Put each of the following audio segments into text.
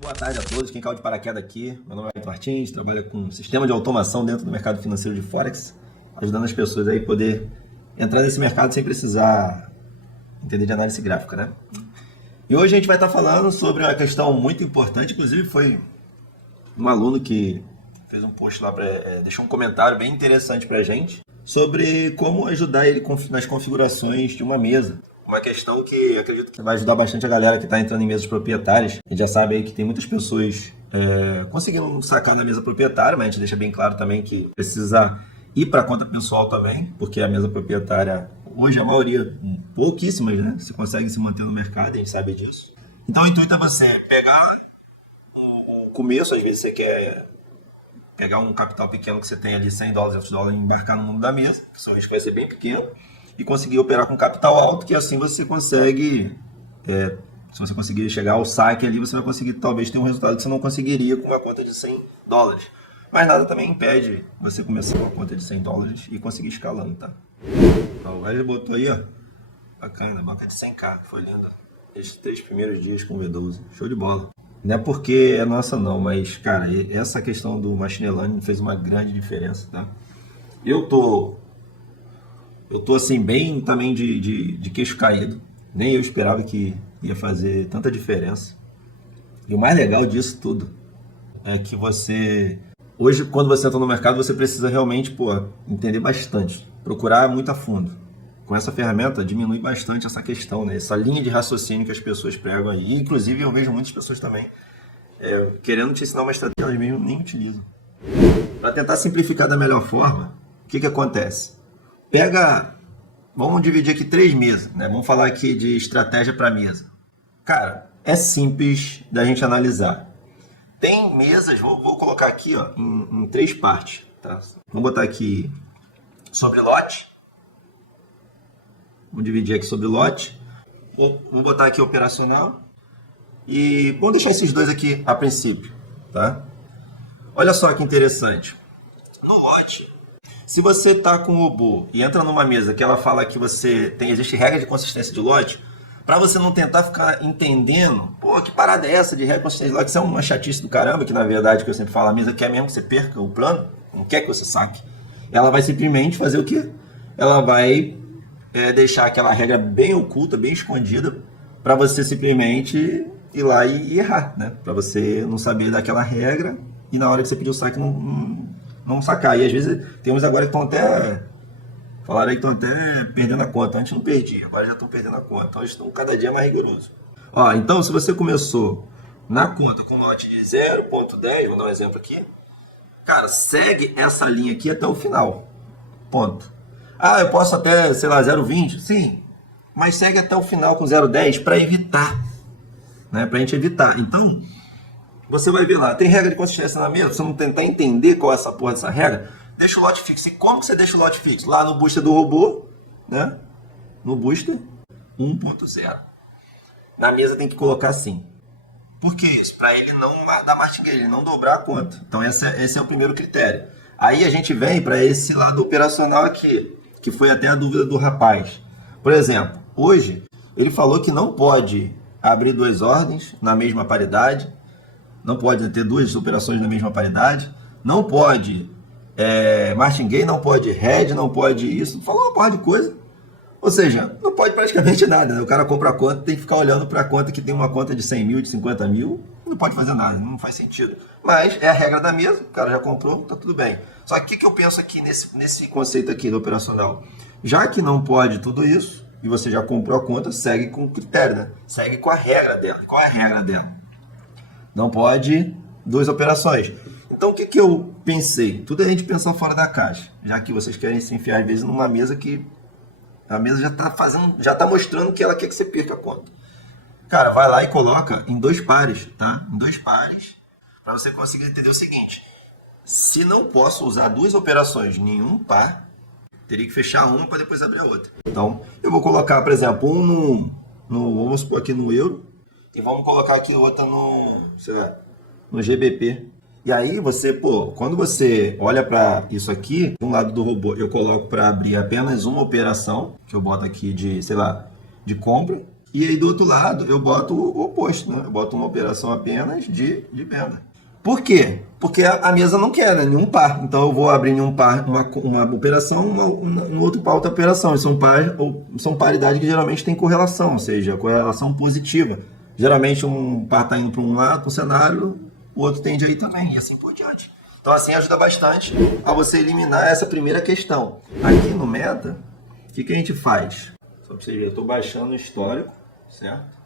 Boa tarde a todos, quem caiu de paraquedas aqui, meu nome é Ayrton Martins, trabalho com sistema de automação dentro do mercado financeiro de Forex, ajudando as pessoas aí a poder entrar nesse mercado sem precisar entender de análise gráfica, né? E hoje a gente vai estar falando sobre uma questão muito importante, inclusive foi um aluno que fez um post lá, deixou um comentário bem interessante pra gente, sobre como ajudar ele nas configurações de uma mesa. Uma questão que acredito que vai ajudar bastante a galera que está entrando em mesas proprietárias. A gente já sabe aí que tem muitas pessoas conseguindo sacar na mesa proprietária, mas a gente deixa bem claro também que precisa ir para a conta pessoal também, porque a mesa proprietária, hoje a maioria, pouquíssimas, né? Você consegue se manter no mercado, a gente sabe disso. Então o intuito é você pegar o começo, às vezes você quer pegar um capital pequeno que você tem ali, $100, $200, e embarcar no mundo da mesa, que o seu risco vai ser bem pequeno, e conseguir operar com capital alto, que assim você consegue, se você conseguir chegar ao saque ali, você vai conseguir talvez ter um resultado que você não conseguiria com uma conta de $100. Mas nada também impede você começar com uma conta de $100 e conseguir escalando, tá? Então, ele botou aí, ó, bacana, banca de 100k, foi lindo. Esses 3 primeiros dias com V12, show de bola. Não é porque é nossa não, mas, cara, essa questão do machine learning fez uma grande diferença, tá? Eu tô assim, bem também de queixo caído. Nem eu esperava que ia fazer tanta diferença. E o mais legal disso tudo é que hoje, quando você entra no mercado, você precisa realmente, entender bastante. Procurar muito a fundo. Com essa ferramenta, diminui bastante essa questão, né? Essa linha de raciocínio que as pessoas pregam aí. Inclusive, eu vejo muitas pessoas também querendo te ensinar uma estratégia, elas mesmo nem utilizam. Para tentar simplificar da melhor forma, o que acontece? Vamos dividir aqui 3 mesas, né? Vamos falar aqui de estratégia para mesa. Cara, é simples da gente analisar. Tem mesas, vou colocar aqui ó, em 3 partes. Tá? Vamos botar aqui sobre lote. Vamos dividir aqui sobre lote. Vamos botar aqui operacional. E vamos deixar esses dois aqui a princípio. Tá? Olha só que interessante. No lote, se você está com o robô e entra numa mesa que ela fala que existe regra de consistência de lote, para você não tentar ficar entendendo, que parada é essa de regra de consistência de lote? Isso é uma chatice do caramba, que na verdade, que eu sempre falo, a mesa quer mesmo que você perca o plano, não quer que você saque. Ela vai simplesmente fazer o quê? Ela vai deixar aquela regra bem oculta, bem escondida, para você simplesmente ir lá e errar, né? Para você não saber daquela regra e na hora que você pedir o saque não sacar. E às vezes temos agora que falaram aí que estão até perdendo a conta. Antes não perdia, agora já estão perdendo a conta. Então eles estão cada dia mais rigorosos. Então se você começou na conta com lote de 0.10, vou dar um exemplo aqui. Cara, segue essa linha aqui até o final. Ponto. Eu posso até, 0.20? Sim. Mas segue até o final com 0.10 para evitar. Né? Para a gente evitar. Então, você vai ver lá, tem regra de consistência na mesa, você não tentar entender qual é essa porra dessa regra, deixa o lote fixo. E como que você deixa o lote fixo? Lá no booster do robô, né? No booster 1.0. Na mesa tem que colocar assim. Por que isso? Para ele não dar martingale, ele não dobrar a conta. Então esse é o primeiro critério. Aí a gente vem para esse lado operacional aqui, que foi até a dúvida do rapaz. Por exemplo, hoje ele falou que não pode abrir 2 ordens na mesma paridade, não pode ter 2 operações na mesma paridade, não pode martingale, não pode head, não pode isso, falou uma porra de coisa. Ou seja, não pode praticamente nada, né? O cara compra a conta, tem que ficar olhando para a conta que tem uma conta de 100 mil, de 50 mil, não pode fazer nada, não faz sentido. Mas é a regra da mesa, o cara já comprou, tá tudo bem. Só que o que eu penso aqui nesse conceito aqui do operacional? Já que não pode tudo isso, e você já comprou a conta, segue com o critério, né? Segue com a regra dela. Qual é a regra dela? Não pode 2 operações. Então o que eu pensei? Tudo é a gente pensar fora da caixa. Já que vocês querem se enfiar às vezes numa mesa que a mesa já está mostrando que ela quer que você perca a conta. Cara, vai lá e coloca em 2 pares, tá? Em 2 pares, para você conseguir entender o seguinte. Se não posso usar 2 operações em um par, teria que fechar uma para depois abrir a outra. Então, eu vou colocar, por exemplo, vamos supor aqui no euro, e vamos colocar aqui outra no GBP. E aí quando você olha para isso aqui, de um lado do robô, eu coloco para abrir apenas uma operação, que eu boto aqui de compra. E aí do outro lado eu boto o oposto, né? Eu boto uma operação apenas de venda. Por quê? Porque a mesa não quer, né? Nenhum par. Então eu vou abrir em um par uma operação, no outro par outra operação. E são paridades que geralmente têm correlação, ou seja, correlação positiva. Geralmente um par está indo para um lado, para um cenário, o outro tende aí também, e assim por diante. Então assim ajuda bastante a você eliminar essa primeira questão. Aqui no Meta, o que a gente faz? Só para vocês verem, eu estou baixando o histórico, certo?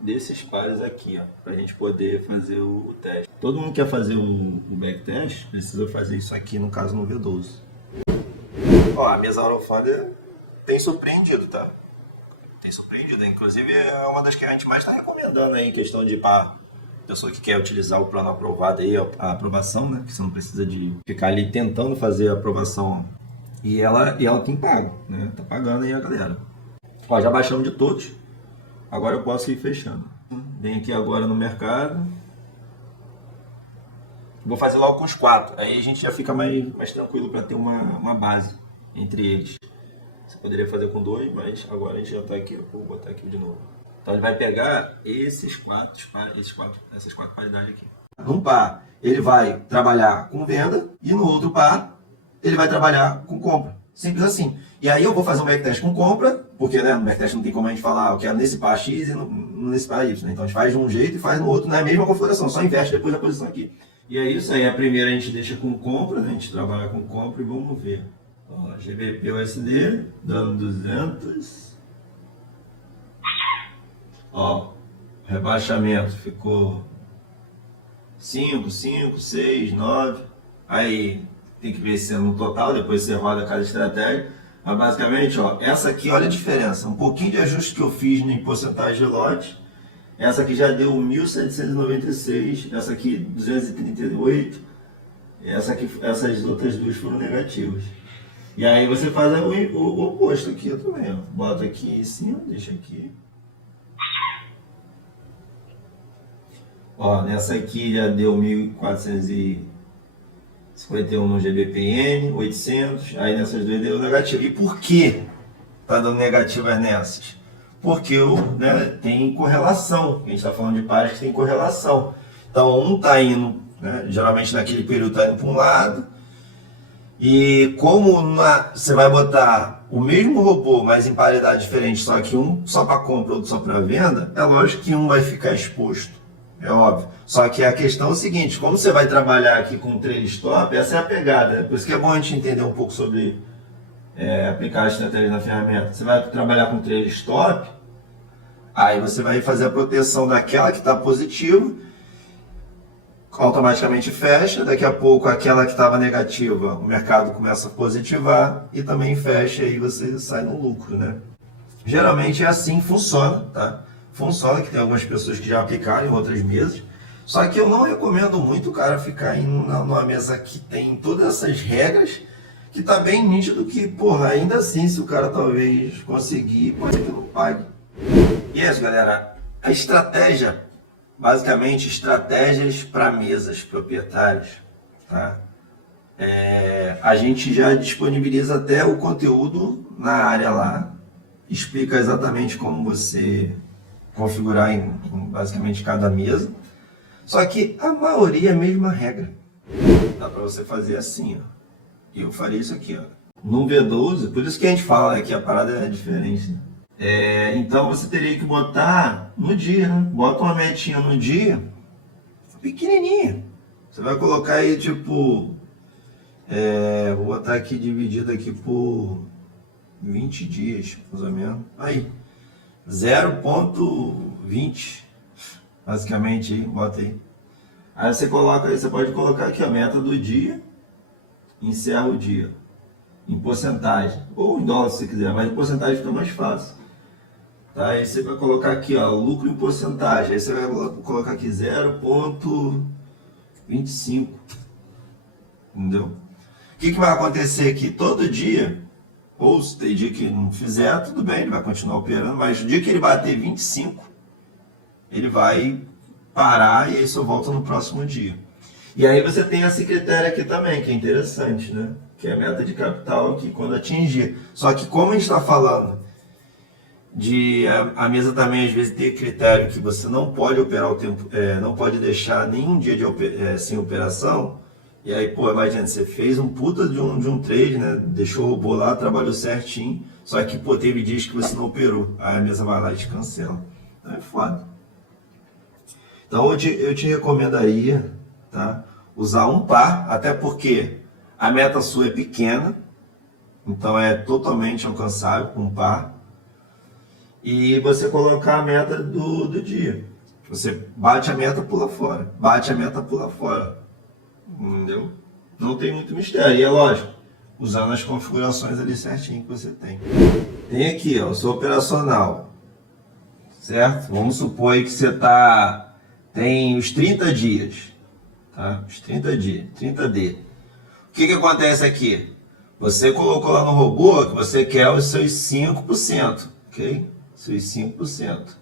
Desses pares aqui, ó, para a gente poder fazer o teste. Todo mundo quer fazer um backtest, precisa fazer isso aqui, no caso no V12. Ó, a mesa Autofunder tem surpreendido, tá? Tem surpreendido, inclusive é uma das que a gente mais está recomendando aí, em questão de pessoa que quer utilizar o plano aprovado aí, a aprovação, né? Que você não precisa de ficar ali tentando fazer a aprovação. E ela tem pago, né? Tá pagando aí a galera. Ó, já baixamos de todos. Agora eu posso ir fechando. Vem aqui agora no mercado. Vou fazer logo com os 4. Aí a gente já fica mais tranquilo para ter uma base entre eles. Você poderia fazer com 2, mas agora a gente já está aqui. Vou botar aqui de novo. Então ele vai pegar essas quatro paridades aqui. Num par, ele vai trabalhar com venda e no outro par, ele vai trabalhar com compra. Simples assim. E aí eu vou fazer um backtest com compra, porque né, no backtest não tem como a gente falar, eu quero nesse par X e nesse par Y. Né? Então a gente faz de um jeito e faz no outro na mesma configuração, só inverte depois a posição aqui. E é isso aí, a primeira a gente deixa com compra, né? A gente trabalha com compra e vamos ver. Ó, GBP USD, dando 200. Ó, rebaixamento ficou 5, 5, 6, 9. Aí tem que ver se é no total, depois você roda cada estratégia. Mas basicamente, ó, essa aqui, olha a diferença. Um pouquinho de ajuste que eu fiz em porcentagem de lote. Essa aqui já deu 1.796, essa aqui 238. Essas outras duas foram negativas. E aí você faz o oposto aqui também, ó. Bota aqui em cima, deixa aqui. Ó, nessa aqui já deu 1.451 no GBPN, 800, aí nessas duas deu negativo. E por que tá dando negativas nessas? Porque né, tem correlação, a gente está falando de pares que tem correlação. Então um está indo, né, geralmente naquele período está indo para um lado, e como você vai botar o mesmo robô, mas em paridade diferente, só que um só para compra, outro só para venda, é lógico que um vai ficar exposto. É óbvio. Só que a questão é o seguinte, como você vai trabalhar aqui com o trailing stop, essa é a pegada. Por isso que é bom a gente entender um pouco sobre aplicar a estratégia na ferramenta. Você vai trabalhar com o trailing stop, aí você vai fazer a proteção daquela que está positiva, automaticamente fecha, daqui a pouco aquela que estava negativa, o mercado começa a positivar e também fecha e você sai no lucro, né? Geralmente é assim que funciona, tá? Funciona, que tem algumas pessoas que já aplicaram em outras mesas. Só que eu não recomendo muito o cara ficar numa mesa que tem todas essas regras, que tá bem nítido que, porra, ainda assim, se o cara talvez conseguir, pode ser que não pague. E é isso, galera. A estratégia, basicamente, estratégias para mesas proprietárias, tá? A gente já disponibiliza até o conteúdo na área lá, explica exatamente como você configurar em basicamente cada mesa, só que a maioria é a mesma regra. Dá para você fazer assim, ó. Eu faria isso aqui, ó. No V12, por isso que a gente fala, né, que a parada é diferente, né? Então você teria que botar no dia, né? Bota uma metinha no dia, pequenininha. Você vai colocar aí tipo, vou botar aqui dividido aqui por 20 dias, mais ou menos. Aí, 0,20, basicamente, aí, bota aí. Aí você pode colocar aqui a meta do dia, encerra o dia, em porcentagem, ou em dólar se você quiser, mas em porcentagem fica mais fácil. Tá? Aí você vai colocar aqui, ó, lucro em porcentagem, aí você vai colocar aqui 0,25, entendeu? O que vai acontecer aqui? Todo dia, ou se tem dia que não fizer, tudo bem, ele vai continuar operando, mas o dia que ele bater 25, ele vai parar e aí só volta no próximo dia. E aí você tem esse critério aqui também, que é interessante, né? Que é a meta de capital aqui, quando atingir. Só que como a gente está falando A mesa também às vezes tem critério que você não pode operar o tempo, não pode deixar nenhum dia sem operação. E aí, pô, imagina, você fez um puta de um trade, né? Deixou o robô lá, trabalhou certinho. Só que, pô, teve dias que você não operou. Aí a mesa vai lá e te cancela. Então é foda. Então eu te recomendaria, tá? Usar um par, até porque a meta sua é pequena. Então é totalmente alcançável com um par. E você colocar a meta do dia. Você bate a meta, pula fora. Bate a meta, pula fora. Entendeu? Não tem muito mistério. E é lógico, usando as configurações ali certinho que você tem. Tem aqui, ó, o seu operacional. Certo? Vamos supor aí que você tem os 30 dias. Tá? Os 30 dias. 30D. O que acontece aqui? Você colocou lá no robô que você quer os seus 5%. Ok? Seus 5%.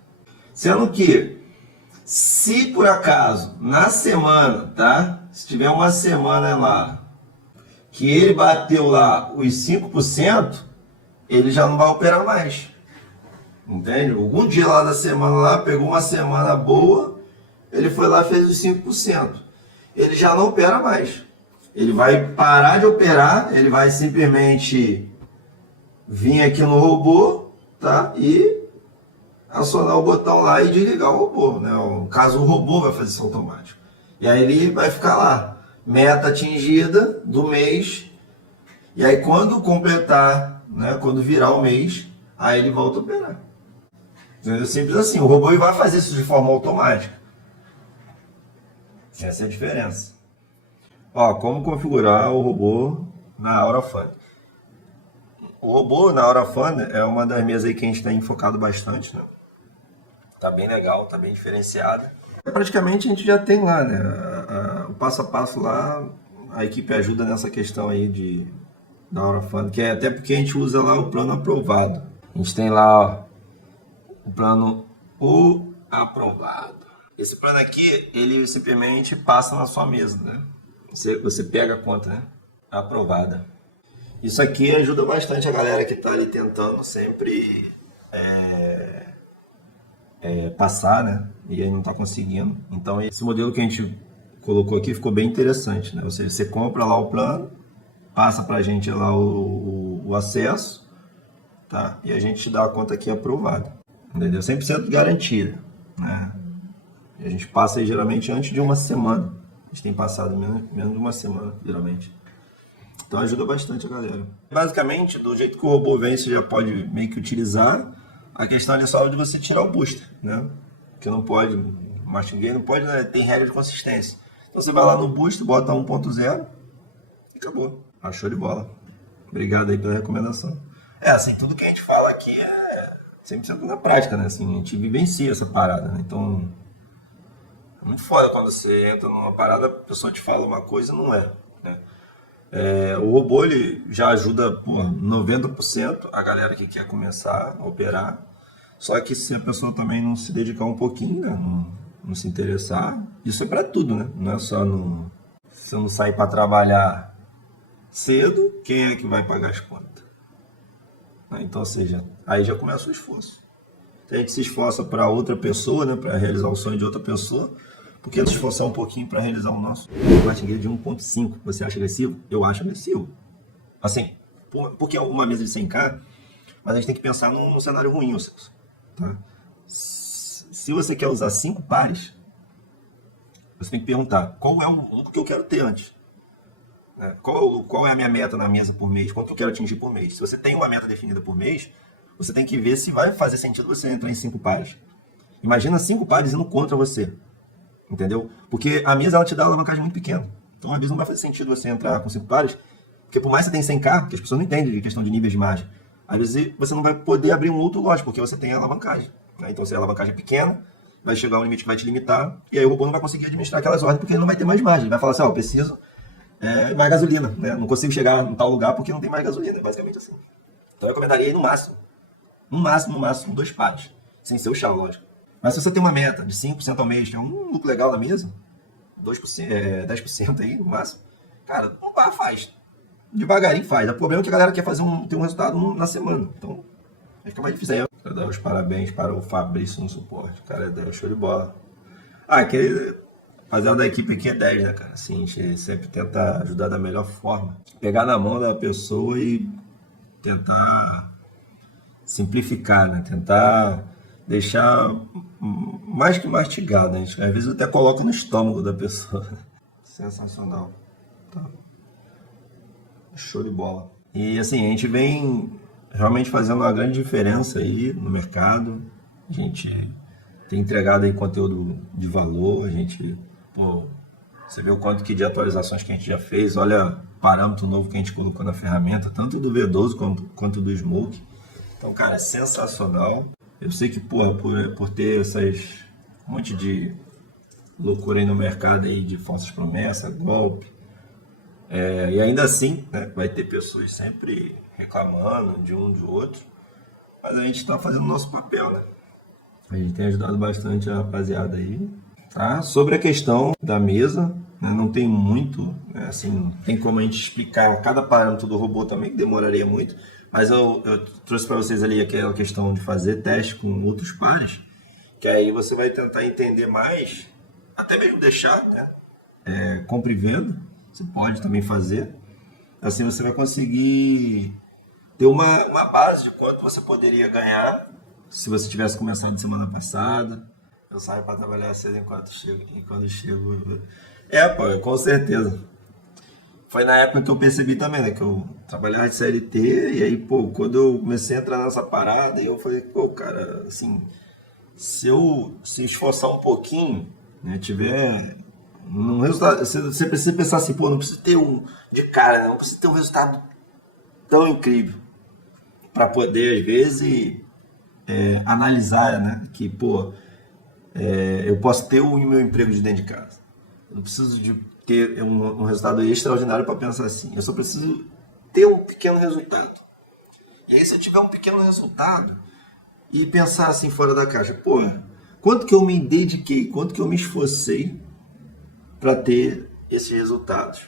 Sendo que, se por acaso, na semana, tá? Se tiver uma semana lá, que ele bateu lá os 5%, ele já não vai operar mais. Entende? Algum dia lá da semana lá, pegou uma semana boa, ele foi lá e fez os 5%. Ele já não opera mais. Ele vai parar de operar, ele vai simplesmente vir aqui no robô, tá? E acionar o botão lá e desligar o robô, né? No caso, o robô vai fazer isso automático. E aí ele vai ficar lá, meta atingida do mês, e aí quando completar, né? Quando virar o mês, aí ele volta a operar. Entendeu? Simples assim, o robô vai fazer isso de forma automática. Essa é a diferença. Ó, como configurar o robô na Aura Fund. O robô na Aura Fund é uma das mesas aí que a gente tem focado bastante, né? Tá bem legal, tá bem diferenciada. Praticamente a gente já tem lá, né? O passo a passo lá, a equipe ajuda nessa questão aí da Aura Fund, que é até porque a gente usa lá o plano aprovado. A gente tem lá, ó, o plano aprovado. Esse plano aqui, ele simplesmente passa na sua mesa, né? Você pega a conta, né? Aprovada. Isso aqui ajuda bastante a galera que está ali tentando sempre passar, né? E aí não está conseguindo. Então esse modelo que a gente colocou aqui ficou bem interessante, né? Ou seja, você compra lá o plano, passa para a gente lá o acesso, tá? E a gente te dá a conta aqui aprovada. Entendeu? 100% garantida, né? E a gente passa aí geralmente antes de uma semana. A gente tem passado menos de uma semana, geralmente. Então ajuda bastante a galera. Basicamente, do jeito que o robô vem, você já pode meio que utilizar. A questão é só de você tirar o booster, né? Que não pode, o martingale não pode, né? Tem regra de consistência. Então você vai lá no booster, bota 1.0 e acabou. Show de bola. Obrigado aí pela recomendação. Assim, tudo que a gente fala aqui é 100% na prática, né? Assim, a gente vivencia essa parada, né? Então, é muito foda quando você entra numa parada, a pessoa te fala uma coisa e não é, né? O robô ele já ajuda por 90% a galera que quer começar a operar. Só que se a pessoa também não se dedicar um pouquinho, né? Não se interessar, isso é para tudo, né? Não é só se você não sair para trabalhar cedo, quem é que vai pagar as contas? Então, ou seja, aí já começa o esforço. A gente se esforça para outra pessoa, né? Para realizar o sonho de outra pessoa. Por que se esforçar um pouquinho para realizar o nosso? O martingale de 1.5, você acha agressivo? Eu acho agressivo. Assim, porque é uma mesa de 100k, mas a gente tem que pensar num cenário ruim, tá? Se você quer usar 5 pares, você tem que perguntar qual é o lucro que eu quero ter antes. Né? Qual é a minha meta na mesa por mês? Quanto eu quero atingir por mês? Se você tem uma meta definida por mês, você tem que ver se vai fazer sentido você entrar em 5 pares. Imagina 5 pares indo contra você. Entendeu? Porque a mesa ela te dá uma alavancagem muito pequena. Então, às vezes, não vai fazer sentido você entrar com 5 pares, porque por mais que você tenha 100k, que as pessoas não entendem de questão de níveis de margem, às vezes você não vai poder abrir um outro lote, porque você tem a alavancagem. Né? Então, se a alavancagem é pequena, vai chegar um limite que vai te limitar, e aí o robô não vai conseguir administrar aquelas ordens, porque ele não vai ter mais margem. Ele vai falar assim, eu preciso mais gasolina, né? Não consigo chegar em tal lugar porque não tem mais gasolina, é basicamente assim. Então, eu recomendaria aí no máximo 2 pares, sem ser o chá, lógico. Mas se você tem uma meta de 5% ao mês, que é um lucro legal na mesa, 2%, 10% aí, no máximo, cara, um par faz. Devagarinho faz. O problema é que a galera quer ter um resultado na semana. Então, vai ficar mais difícil. Aí Quero dar os parabéns para o Fabrício no suporte. O cara é show de bola. Aquele rapaziada da equipe aqui é 10, né, cara? Assim, a gente sempre tenta ajudar da melhor forma. Pegar na mão da pessoa e tentar simplificar, né? Tentar deixar mais que mastigado, né? Às vezes eu até coloco no estômago da pessoa. Sensacional. Tá. Show de bola. E assim, a gente vem realmente fazendo uma grande diferença aí no mercado. A gente tem entregado aí conteúdo de valor. A gente, pô, você vê o quanto que de atualizações que a gente já fez. Olha o parâmetro novo que a gente colocou na ferramenta, tanto do V12 quanto do Smoke. Então, cara, é sensacional. Eu sei que, porra, por ter essas um monte de loucura aí no mercado aí de falsas promessas, golpe, e ainda assim, né, vai ter pessoas sempre reclamando de um de outro, mas a gente está fazendo o nosso papel, né? A gente tem ajudado bastante a rapaziada aí, tá? Sobre a questão da mesa, né, não tem muito, né, assim, tem como a gente explicar cada parâmetro do robô também, que demoraria muito, mas eu trouxe para vocês ali aquela questão de fazer teste com outros pares, que aí você vai tentar entender mais, até mesmo deixar, né, compra e venda, você pode também fazer. Assim você vai conseguir ter uma base de quanto você poderia ganhar se você tivesse começado semana passada. Eu saio para trabalhar cedo enquanto chego. Pô, com certeza. Foi na época que eu percebi também, né? Que eu trabalhava de CLT e aí, pô, quando eu comecei a entrar nessa parada, eu falei, pô, cara, assim, se eu se esforçar um pouquinho, né, tiver um resultado, você precisa pensar assim, pô, não precisa ter de cara, né, não precisa ter um resultado tão incrível para poder, às vezes, analisar, né, que, pô, eu posso ter o meu emprego de dentro de casa. Eu não preciso de ter um resultado extraordinário para pensar assim. Eu só preciso ter um pequeno resultado. E aí, se eu tiver um pequeno resultado e pensar assim fora da caixa, pô, quanto que eu me dediquei, quanto que eu me esforcei para ter esses resultados.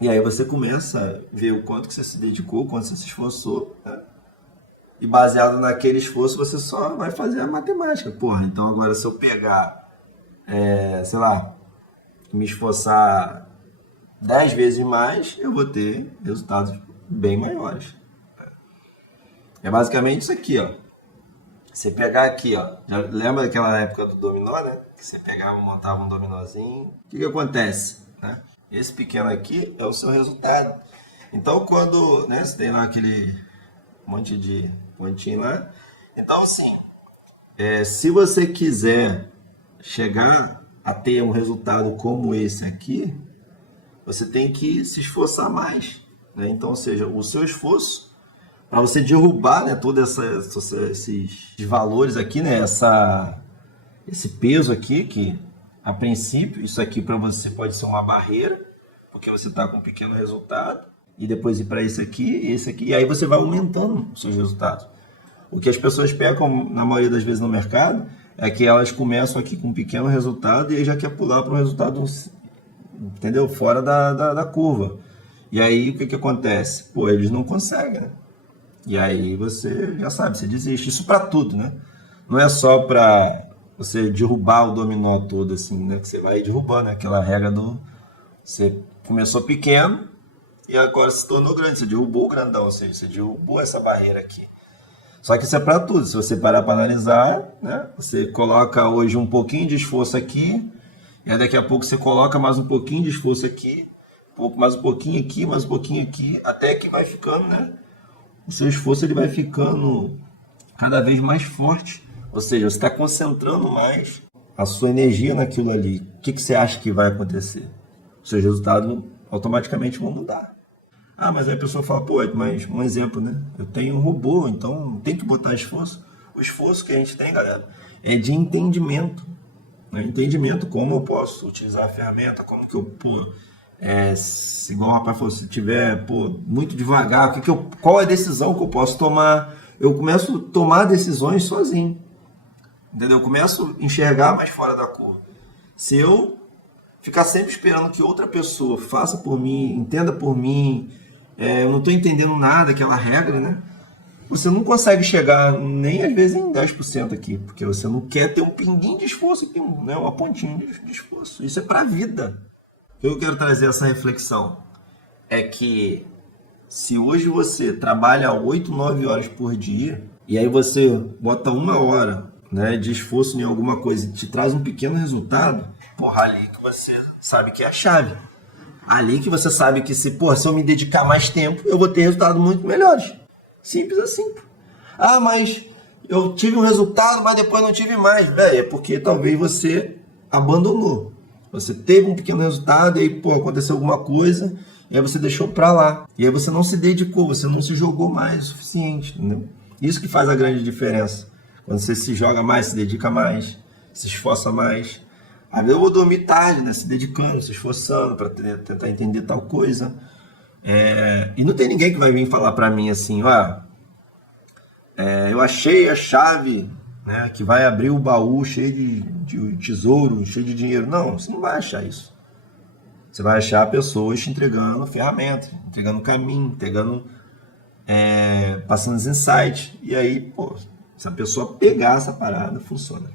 E aí você começa a ver o quanto que você se dedicou, o quanto você se esforçou, né? E baseado naquele esforço, você só vai fazer a matemática. Porra, então agora se eu pegar, sei lá, me esforçar 10 vezes mais, eu vou ter resultados bem maiores. É basicamente isso aqui, ó. Você pegar aqui, ó, já lembra daquela época do dominó, né? Que você pegava, montava um dominózinho. O que acontece, né? Esse pequeno aqui é o seu resultado. Então, quando, né, você tem lá aquele monte de pontinho lá. Então, assim, se você quiser chegar a ter um resultado como esse aqui, você tem que se esforçar mais, né? Então, ou seja, o seu esforço para você derrubar, né, todos esses valores aqui, né, esse peso aqui, que a princípio isso aqui para você pode ser uma barreira, porque você está com um pequeno resultado, e depois ir para esse aqui, e aí você vai aumentando os seus resultados. O que as pessoas pecam na maioria das vezes no mercado é que elas começam aqui com um pequeno resultado e aí já quer pular para um resultado, entendeu? Fora da curva. E aí o que acontece? Pô, eles não conseguem, né? E aí você já sabe, você desiste. Isso para tudo, né? Não é só para você derrubar o dominó todo assim, né? Que você vai derrubando, aquela regra do... Você começou pequeno e agora se tornou grande. Você derrubou o grandão, ou seja, você derrubou essa barreira aqui. Só que isso é para tudo. Se você parar para analisar, né? Você coloca hoje um pouquinho de esforço aqui, e aí daqui a pouco você coloca mais um pouquinho de esforço aqui, mais um pouquinho aqui, mais um pouquinho aqui, até que vai ficando, né? O seu esforço ele vai ficando cada vez mais forte. Ou seja, você está concentrando mais a sua energia naquilo ali. O que você acha que vai acontecer? Os seus resultados automaticamente vão mudar. Ah, mas aí a pessoa fala, pô, mas um exemplo, né? Eu tenho um robô, então tem que botar esforço. O esforço que a gente tem, galera, é de entendimento. Né? Entendimento, como eu posso utilizar a ferramenta, como que eu, pô, igual o rapaz falou, se tiver, pô, muito devagar, qual é a decisão que eu posso tomar? Eu começo a tomar decisões sozinho. Entendeu? Eu começo a enxergar mais fora da curva. Se eu ficar sempre esperando que outra pessoa faça por mim, entenda por mim, eu não estou entendendo nada, aquela regra, né? você não consegue chegar nem às vezes em 10% aqui, porque você não quer ter um pinguinho de esforço aqui, né? Uma pontinha de esforço. Isso é para a vida. Eu quero trazer essa reflexão. É que se hoje você trabalha 8, 9 horas por dia, e aí você bota 1 hora, né, de esforço em alguma coisa e te traz um pequeno resultado, porra, ali que você sabe que é a chave. Ali que você sabe que se eu me dedicar mais tempo, eu vou ter resultados muito melhores. Simples assim. Ah, mas eu tive um resultado, mas depois não tive mais. Velho, é porque talvez você abandonou. Você teve um pequeno resultado, e aí, aconteceu alguma coisa, e aí você deixou pra lá. E aí você não se dedicou, você não se jogou mais o suficiente. Entendeu? Isso que faz a grande diferença. Quando você se joga mais, se dedica mais, se esforça mais. Às vezes eu vou dormir tarde, né? Se dedicando, se esforçando para tentar entender tal coisa. E não tem ninguém que vai vir falar para mim assim, eu achei a chave, né, que vai abrir o baú cheio de tesouro, cheio de dinheiro. Não, você não vai achar isso. Você vai achar pessoas te entregando ferramentas, entregando caminho, passando os insights. E aí, se a pessoa pegar essa parada, funciona.